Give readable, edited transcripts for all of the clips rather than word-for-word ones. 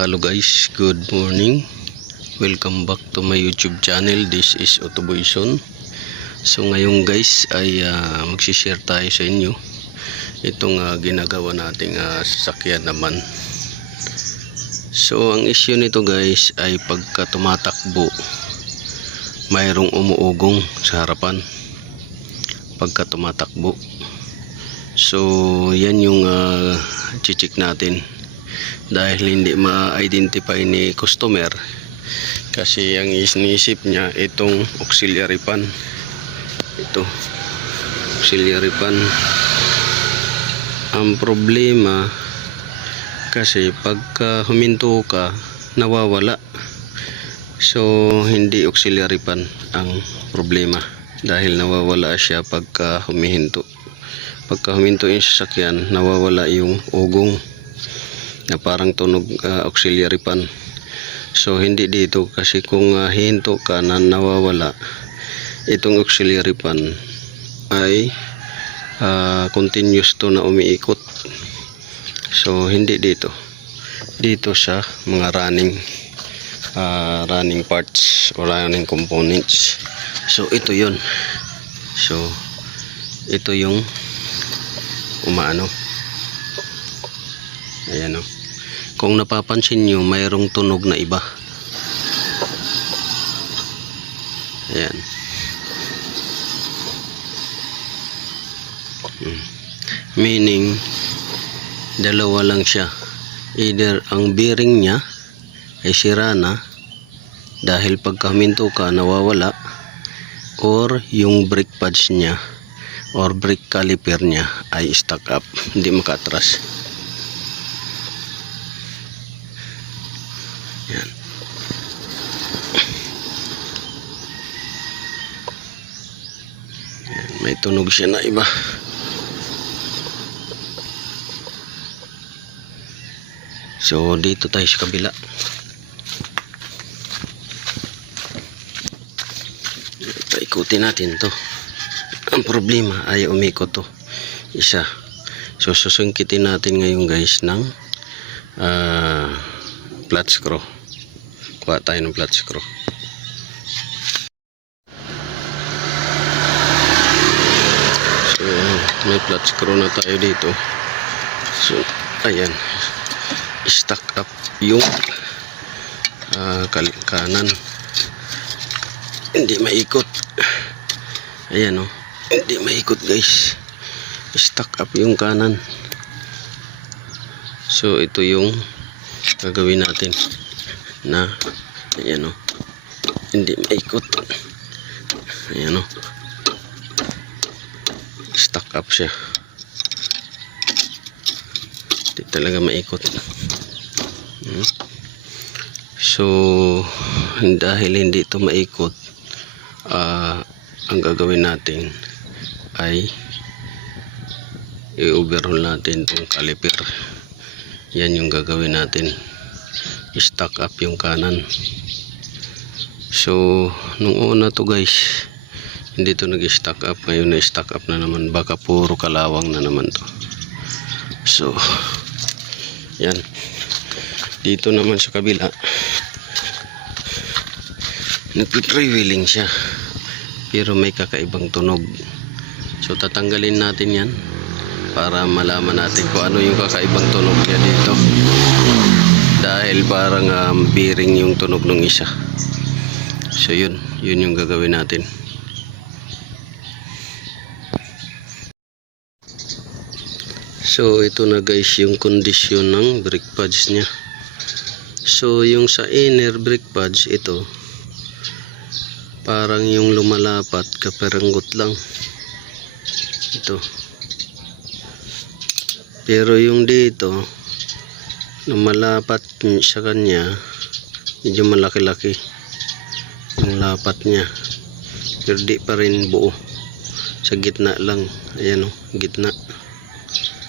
Hello guys, good morning. Welcome back to my YouTube channel. This is Autoboyson. So ngayon guys ay magsishare tayo sa inyo itong ginagawa nating sasakyan naman. So ang issue nito guys ay pagka tumatakbo mayroong umuugong sa harapan pagka tumatakbo. So yan yung check natin dahil hindi ma-identify ni customer kasi ang inisip niya itong auxiliary pan, ito auxiliary pan. Ang problema kasi pagka huminto ka nawawala, so hindi auxiliary pan ang problema dahil nawawala siya pagka humihinto. Pagka huminto yung sasakyan nawawala yung ugong na parang tunog auxiliary pan. So hindi dito kasi kung hinto ka na nawawala itong auxiliary pan ay continuous to na umiikot. So hindi dito sa mga running parts o running components. So ito yun. So ito yung umaano. Ayan o. Kung napapansin nyo, mayroong tunog na iba. Ayan. Meaning, dalawa lang siya. Either ang bearing niya ay sira na dahil pagka huminto ka nawawala, or yung brake pads niya or brake caliper niya ay stuck up, hindi makatras. Yan. Yan, may tunog siya na iba. So dito tayo sa kabila. Paikutin natin to. Ang problema ay umikot to isa. So susungkitin natin ngayon guys ng flat screw. Kuha tayo ng flat screw. So may flat screw na tayo dito. So ayan, stuck up yung kanan, hindi maikot. Ayan o, hindi maikot guys, stuck up yung kanan. So ito yung gagawin natin na ayan o, hindi maikot. Ayan o, stuck up siya, hindi talaga maikot. So dahil hindi ito maikot, ang gagawin natin ay i-overhaul natin itong caliper. Yan yung gagawin natin, stuck up yung kanan. So nung una to guys hindi to nag-stuck up, ngayon na stuck up na naman, baka puro kalawang na naman to. So yan, dito naman sa kabila nagpi-freewheeling siya pero may kakaibang tunog. So tatanggalin natin yan para malaman natin kung ano yung kakaibang tunog niya dito, dahil parang bearing yung tunog ng isa. So yun yung gagawin natin. So ito na guys yung kondisyon ng brake pads niya. So yung sa inner brake pads, ito parang yung lumalapat kaperanggot lang ito, pero yung dito lumalapat sa kanya medyo malaki-laki yung lapat niya, pero di pa rin buo, sa gitna lang. Ayan o, gitna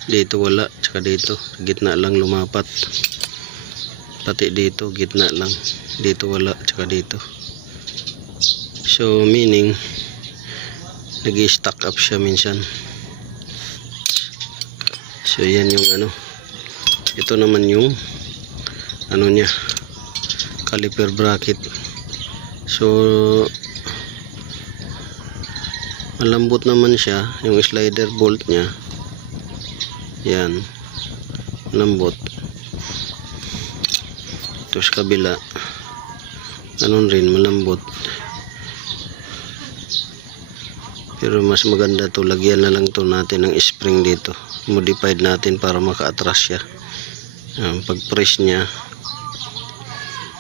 dito wala, tsaka dito sa gitna lang lumapat, pati dito gitna lang, dito wala, tsaka dito. So meaning nag-stuck up siya minsan. So yan yung ano, ito naman yung ano niya, caliper bracket. So malambot naman siya yung slider bolt niya. Yan, lambot. Ito sa kabila, ganun rin, malambot. Pero mas maganda to, lagyan na lang to natin ng spring dito. Modified natin para maka-atras siya. Pag press niya,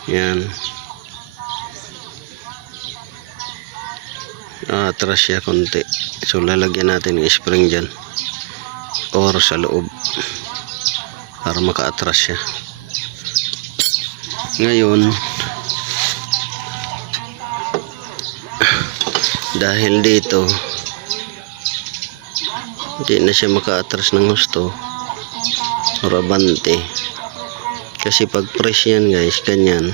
yan, atras siya konti. So lalagyan natin ng spring dyan or sa loob para maka-atras siya. Ngayon, dahil dito hindi na siya maka-atras ng gusto or abante, kasi pag press yan guys, ganyan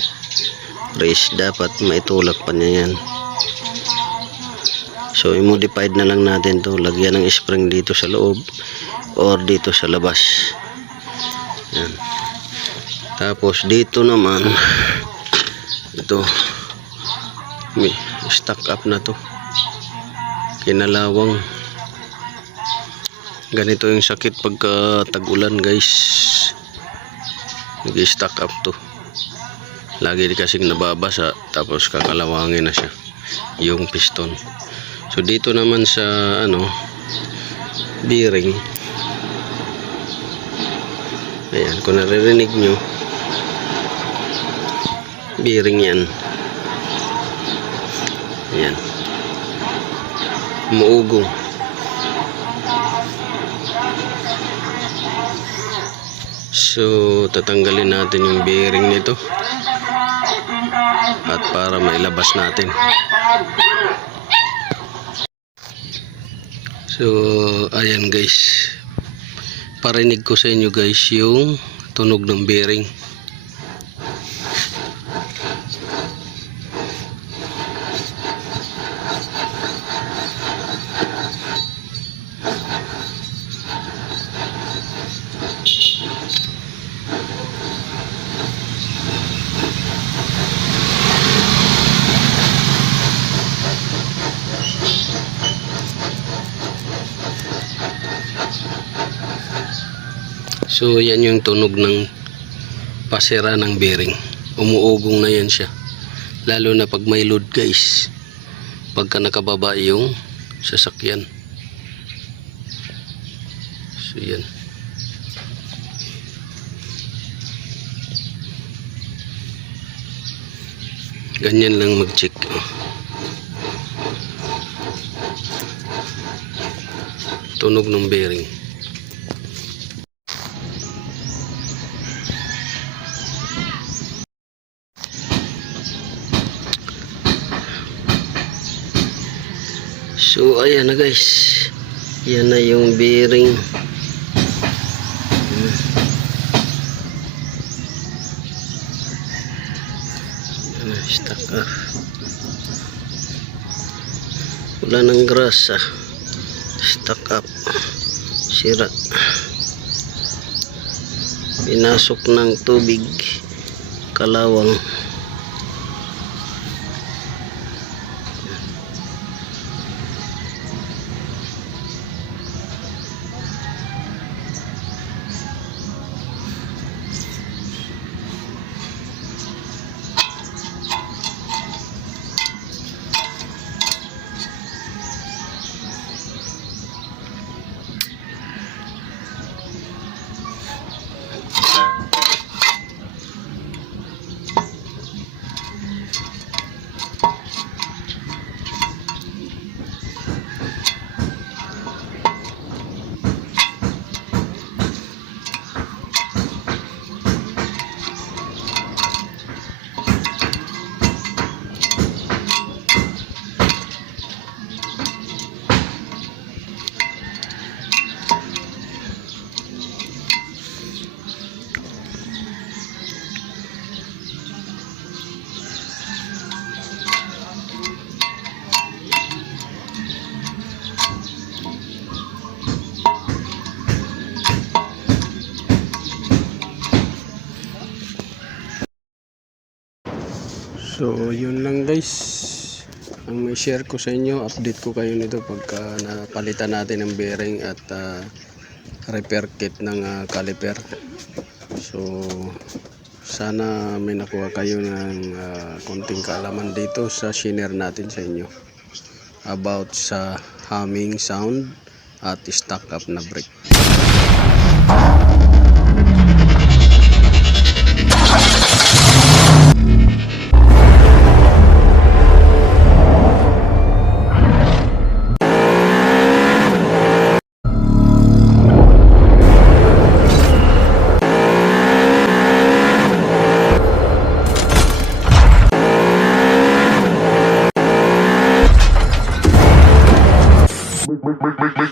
press, dapat maitulak pa niya yan. So i-modified na lang natin to, lagyan ng spring dito sa loob or dito sa labas. Yan. Tapos dito naman, ito may stock up na to, kinalawang. Ganito yung sakit pagka tag-ulan guys, nag-stock up to, lagi kasing nababasa, tapos kakalawangin na siya yung piston. So dito naman sa bearing, ayan, kung naririnig nyo, bearing yan, ayan, umuugong. So tatanggalin natin yung bearing nito at para mailabas natin. So ayan guys, parinig ko sa inyo guys yung tunog ng bearing. So yan yung tunog ng pasira ng bearing, umuugong na yan siya, lalo na pag may load guys, pagka nakababa yung sasakyan. So yan, ganyan lang mag-check. Tunog ng bearing. So ayan na guys, yan na yung bearing. Stuck up, wala ng grasa, stuck up, sira, pinasok ng tubig, kalawang. So yun lang guys ang may share ko sa inyo, update ko kayo nito pagka napalitan natin ang bearing at repair kit ng caliper. So sana may nakuha kayo ng konting kaalaman dito sa shinare natin sa inyo about sa humming sound at stock up na brake.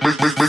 Make